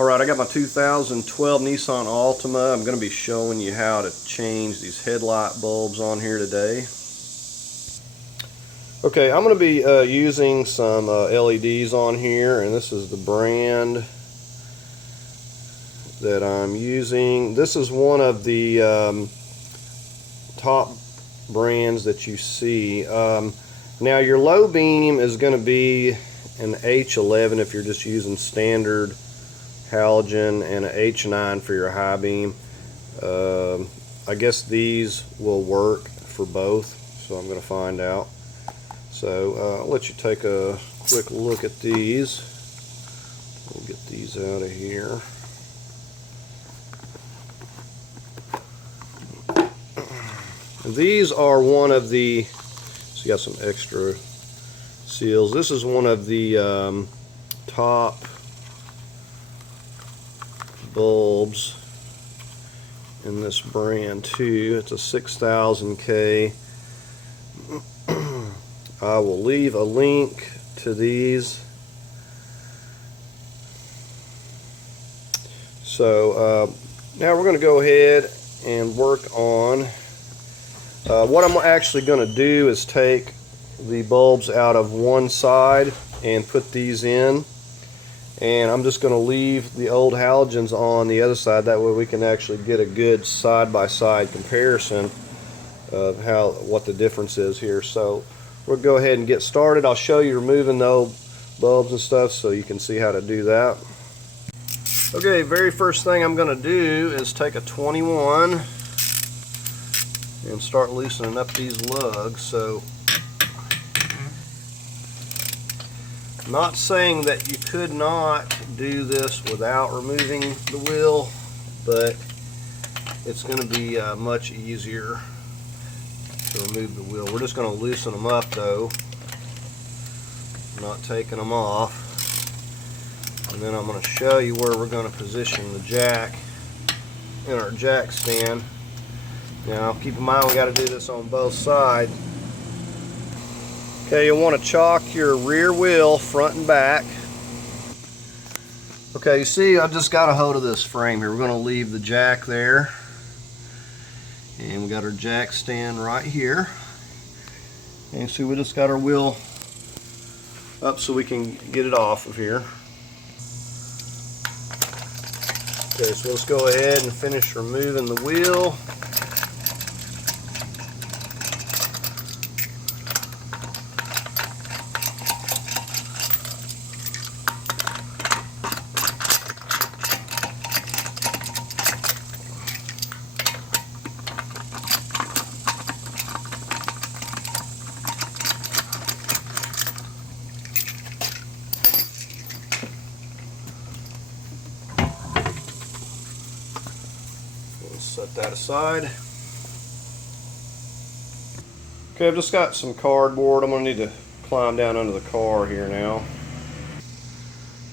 Alright, I got my 2012 Nissan Altima. I'm going to be showing you how to change these headlight bulbs on here today. Okay, I'm going to be using some LEDs on here, and this is the brand that I'm using. This is one of the top brands that you see. Now your low beam is going to be an H11 if you're just using standard halogen, and an H9 for your high beam. I guess these will work for both, so I'm going to find out. So I'll let you take a quick look at these. We'll get these out of here. These are one of the, so you got some extra seals. This is one of the top bulbs in this brand too. It's a 6000K. I will leave a link to these. So now we're going to go ahead and work on what I'm actually going to do is take the bulbs out of one side and put these in, and I'm just going to leave the old halogens on the other side. That way we can actually get a good side-by-side comparison of what the difference is here. So we'll go ahead and get started. I'll show you removing the old bulbs and stuff so you can see how to do that. Okay, very first thing I'm going to do is take a 21 and start loosening up these lugs. So, not saying that you could not do this without removing the wheel, but it's going to be much easier to remove the wheel. We're just going to loosen them up though, not taking them off, and then I'm going to show you where we're going to position the jack in our jack stand. Now keep in mind we got to do this on both sides. Okay, you'll want to chock your rear wheel front and back. Okay, you see I just got a hold of this frame here. We're going to leave the jack there, and we got our jack stand right here. And see, we just got our wheel up so we can get it off of here. Okay, so let's go ahead and finish removing the wheel. Set that aside. Okay, I've just got some cardboard. I'm going to need to climb down under the car here now.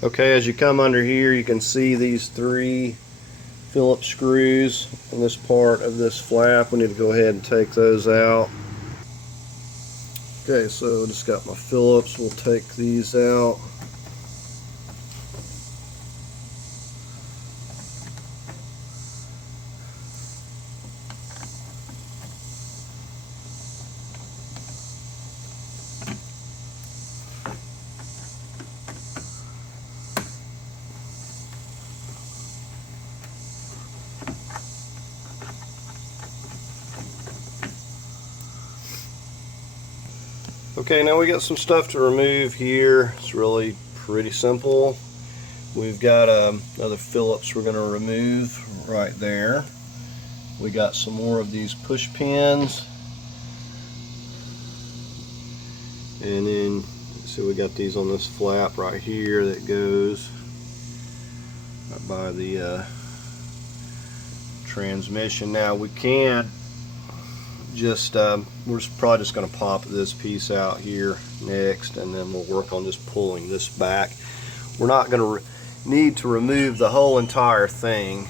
Okay, as you come under here, you can see these 3 Phillips screws in this part of this flap. We need to go ahead and take those out. Okay, so I just got my Phillips. We'll take these out. Okay, now we got some stuff to remove here. It's really pretty simple. We've got another Phillips we're going to remove right there. We got some more of these push pins. And then, see, we got these on this flap right here that goes right by the transmission. Now we can just we're probably just going to pop this piece out here next, and then we'll work on just pulling this back. We're not going to need to remove the whole entire thing.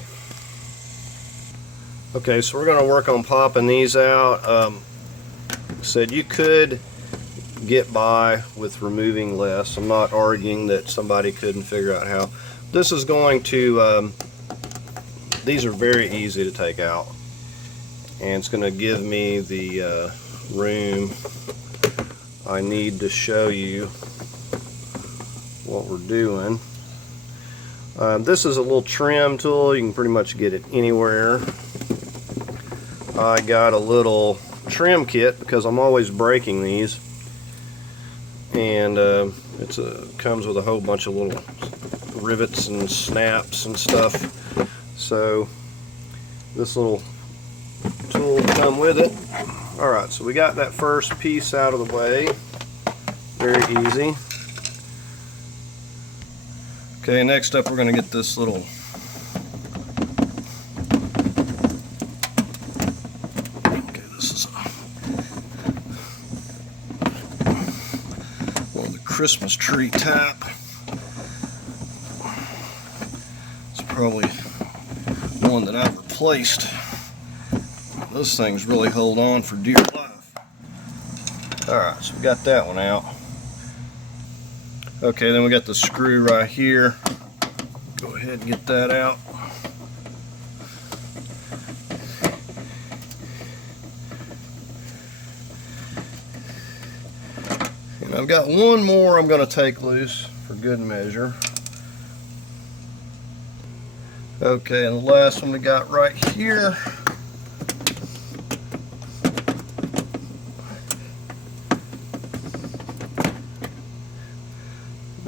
Okay, so we're going to work on popping these out. Said you could get by with removing less. I'm not arguing that somebody couldn't figure out how, this is going to, these are very easy to take out, and it's going to give me the room I need to show you what we're doing. This is a little trim tool. You can pretty much get it anywhere. I got a little trim kit because I'm always breaking these, and it comes with a whole bunch of little rivets and snaps and stuff. So this little tool will come with it. Alright, so we got that first piece out of the way. Very easy. Okay, next up we're going to get this little Christmas tree tap. It's probably one that I've replaced. Those things really hold on for dear life. Alright, so we got that one out. Okay, then we got the screw right here. Go ahead and get that out. I've got one more I'm going to take loose for good measure. Okay, and the last one we got right here.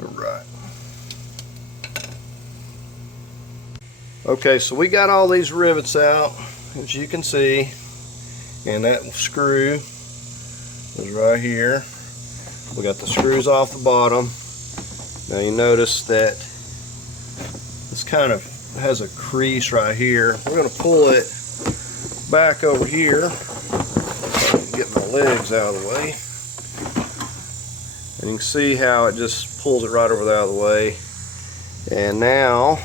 Alright. Okay, so we got all these rivets out, as you can see, and that screw is right here. We got the screws off the bottom. Now you notice that this kind of has a crease right here. We're going to pull it back over here. Get my legs out of the way. And you can see how it just pulls it right over there out of the way. And now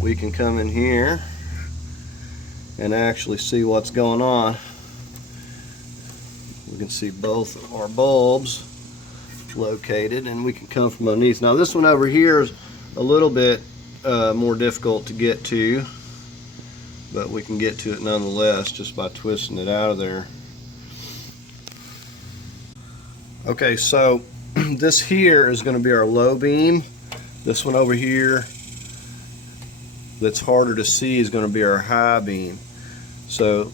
we can come in here and actually see what's going on. We can see both of our bulbs located, and we can come from underneath. Now this one over here is a little bit more difficult to get to, but we can get to it nonetheless just by twisting it out of there. Okay, so this here is going to be our low beam. This one over here that's harder to see is going to be our high beam. So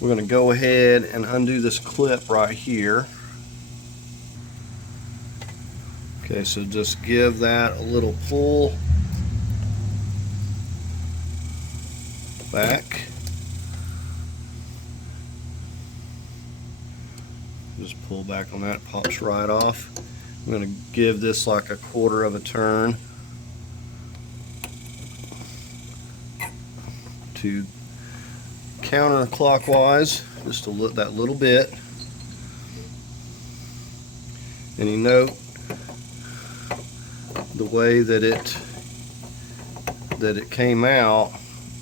we're going to go ahead and undo this clip right here. Okay, so just give that a little pull back. Just pull back on that, it pops right off. I'm going to give this like a quarter of a turn to counterclockwise, just a that little bit. And you note the way that it came out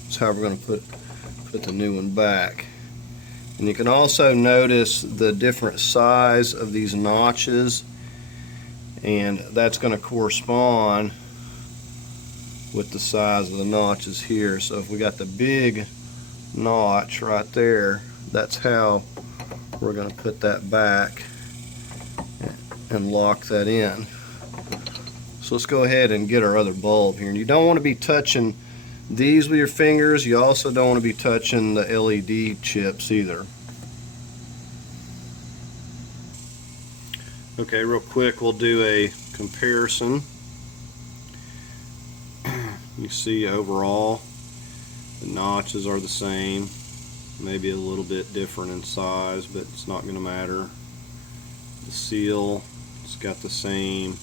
is how we're going to put the new one back. And you can also notice the different size of these notches, and that's going to correspond with the size of the notches here. So if we got the big notch right there, that's how we're going to put that back and lock that in. So let's go ahead and get our other bulb here. And you don't want to be touching these with your fingers. You also don't want to be touching the LED chips either. Okay, real quick, we'll do a comparison. You see overall the notches are the same, maybe a little bit different in size, but it's not going to matter. The seal, it's got the same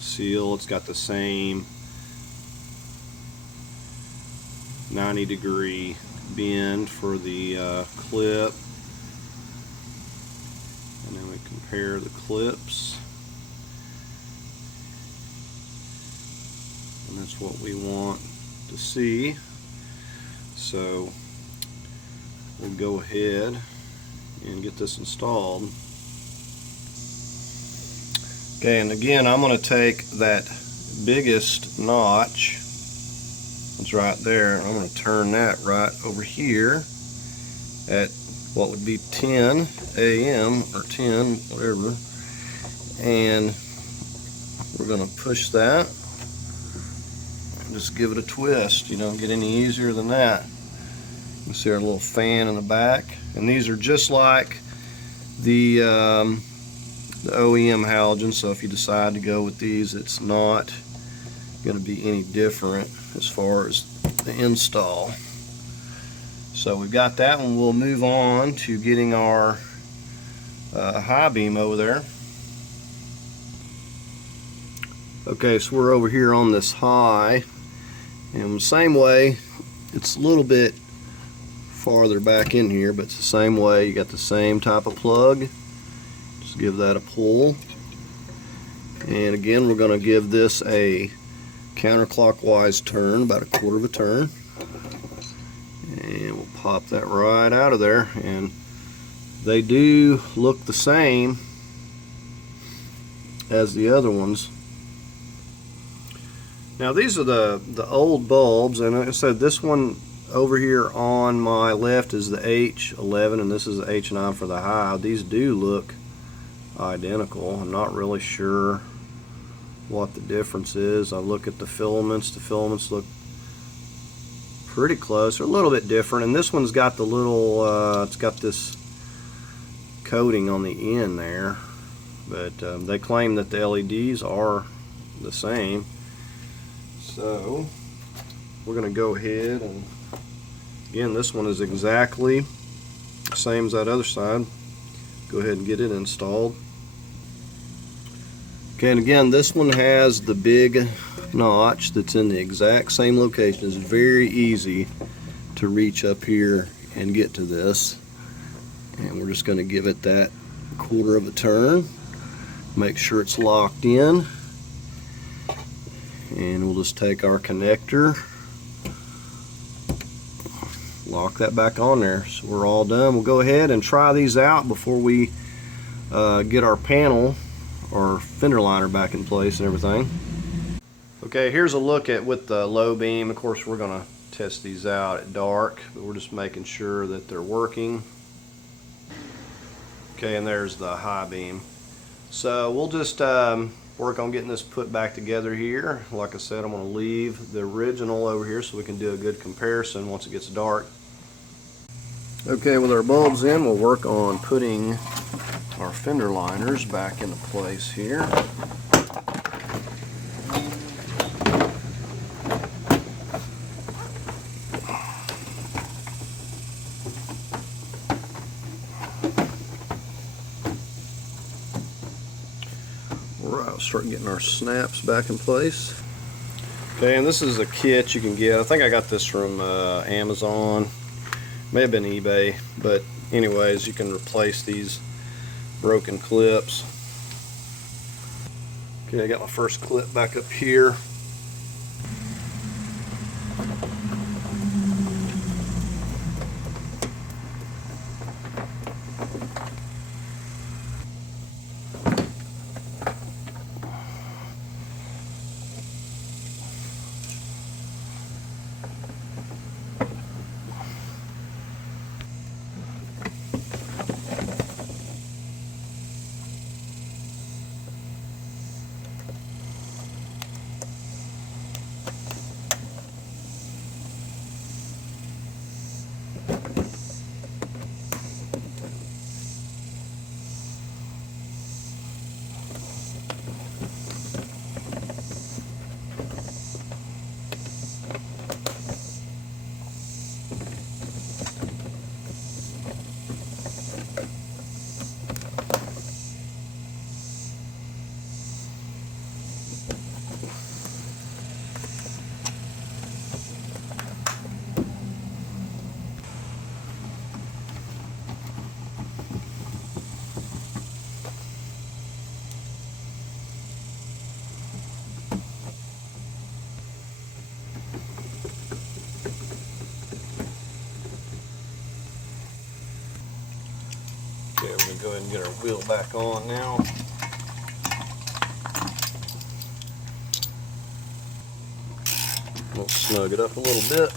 seal, it's got the same 90-degree bend for the clip, and then we compare the clips, and that's what we want to see. So we'll go ahead and get this installed. Okay, and again, I'm going to take that biggest notch is right there. I'm going to turn that right over here at what would be 10 a.m. or 10, whatever. And we're going to push that and just give it a twist. You don't get any easier than that. You can see our little fan in the back. And these are just like the OEM halogens, so if you decide to go with these, it's not going to be any different as far as the install. So we've got that one. We'll move on to getting our high beam over there. Okay, so we're over here on this high, and the same way, it's a little bit farther back in here, but it's the same way. You got the same type of plug. Just give that a pull, and again we're going to give this a counterclockwise turn, about a quarter of a turn, and we'll pop that right out of there. And they do look the same as the other ones. Now these are the old bulbs, and like I said, this one over here on my left is the H11 and this is the H9 for the high. These do look identical. I'm not really sure what the difference is. I look at the filaments look pretty close. They're a little bit different, and this one's got the little it's got this coating on the end there, but they claim that the LEDs are the same. So we're going to go ahead and, again, this one is exactly the same as that other side. Go ahead and get it installed. Okay, and again, this one has the big notch that's in the exact same location. It's very easy to reach up here and get to this. And we're just going to give it that quarter of a turn. Make sure it's locked in. And we'll just take our connector, lock that back on there. So we're all done. We'll go ahead and try these out before we get our panel or fender liner back in place and everything. Okay, here's a look at with the low beam. Of course, we're going to test these out at dark, but we're just making sure that they're working. Okay, and there's the high beam. So we'll just work on getting this put back together here. Like I said, I'm going to leave the original over here so we can do a good comparison once it gets dark. Okay, with our bulbs in, we'll work on putting our fender liners back into place here. Start getting our snaps back in place. Okay, and this is a kit you can get. I think I got this from Amazon, may have been eBay, but anyways, you can replace these broken clips. Okay, I got my first clip back up here. Okay, we're going to go ahead and get our wheel back on now. We'll snug it up a little bit.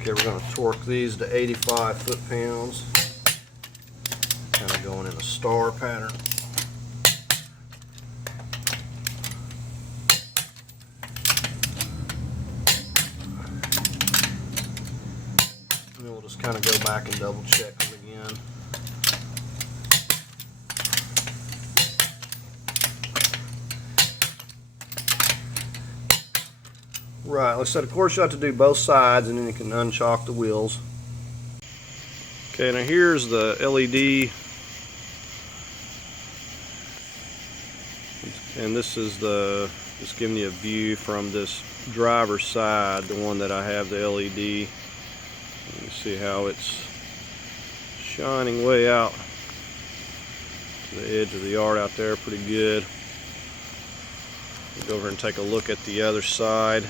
Okay, we're going to torque these to 85 foot-pounds. Kind of going in a star pattern. And then we'll just kind of go back and double check them again. Right, like I said, of course you have to do both sides and then you can unchalk the wheels. Okay, now here's the LED, and this is just giving you a view from this driver's side, the one that I have the LED. You can see how it's shining way out to the edge of the yard out there, pretty good. We'll go over and take a look at the other side.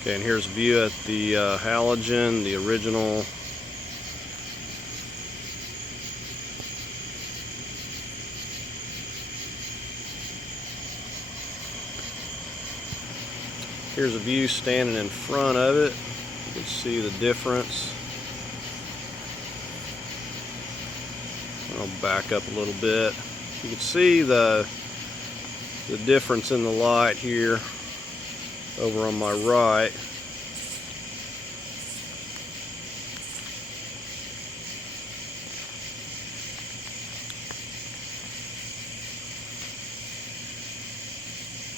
Okay, and here's a view at the halogen, the original. Here's a view standing in front of it. You can see the difference. I'll back up a little bit. You can see the difference in the light here over on my right.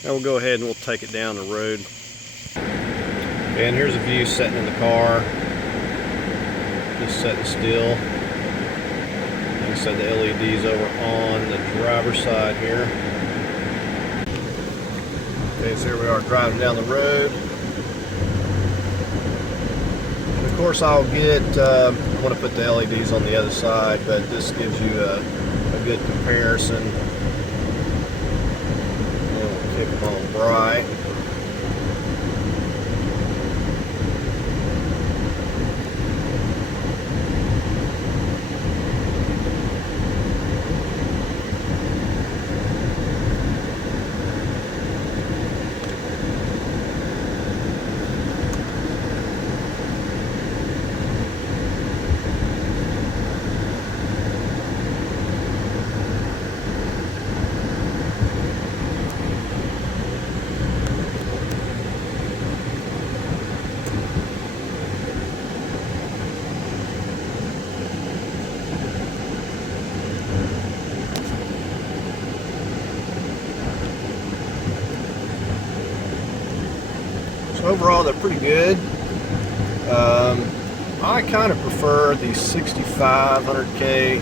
Now we'll go ahead and we'll take it down the road. And here's a view sitting in the car, just sitting still. Like I said, the LED's over on the driver's side here. Okay, so here we are driving down the road. And of course I'll get, I want to put the LEDs on the other side, but this gives you a good comparison. We'll kick them on bright. Overall, they're pretty good. I kind of prefer the 6500K.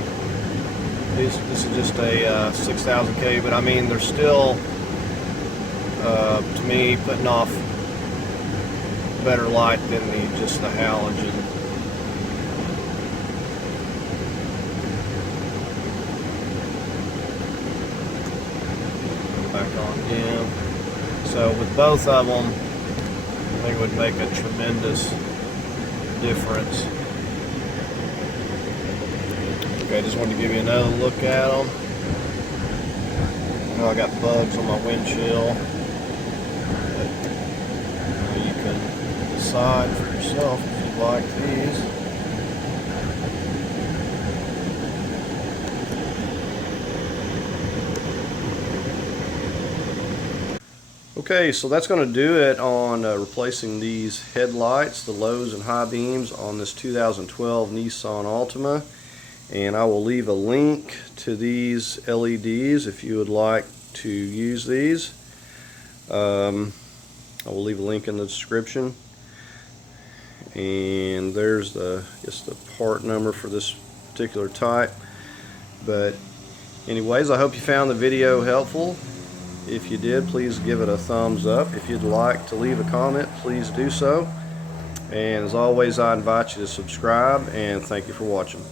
This is just a 6000K, but I mean, they're still, to me, putting off better light than just the halogen. Back on again. So with both of them, I think it would make a tremendous difference. Okay, I just wanted to give you another look at them. I know I got bugs on my windshield, but you can decide for yourself if you like these. Okay, so that's going to do it on replacing these headlights, the lows and high beams on this 2012 Nissan Altima. And I will leave a link to these LEDs if you would like to use these. I will leave a link in the description. And there's the part number for this particular type. But anyways, I hope you found the video helpful. If you did, please give it a thumbs up. If you'd like to leave a comment, please do so. And as always, I invite you to subscribe, and thank you for watching.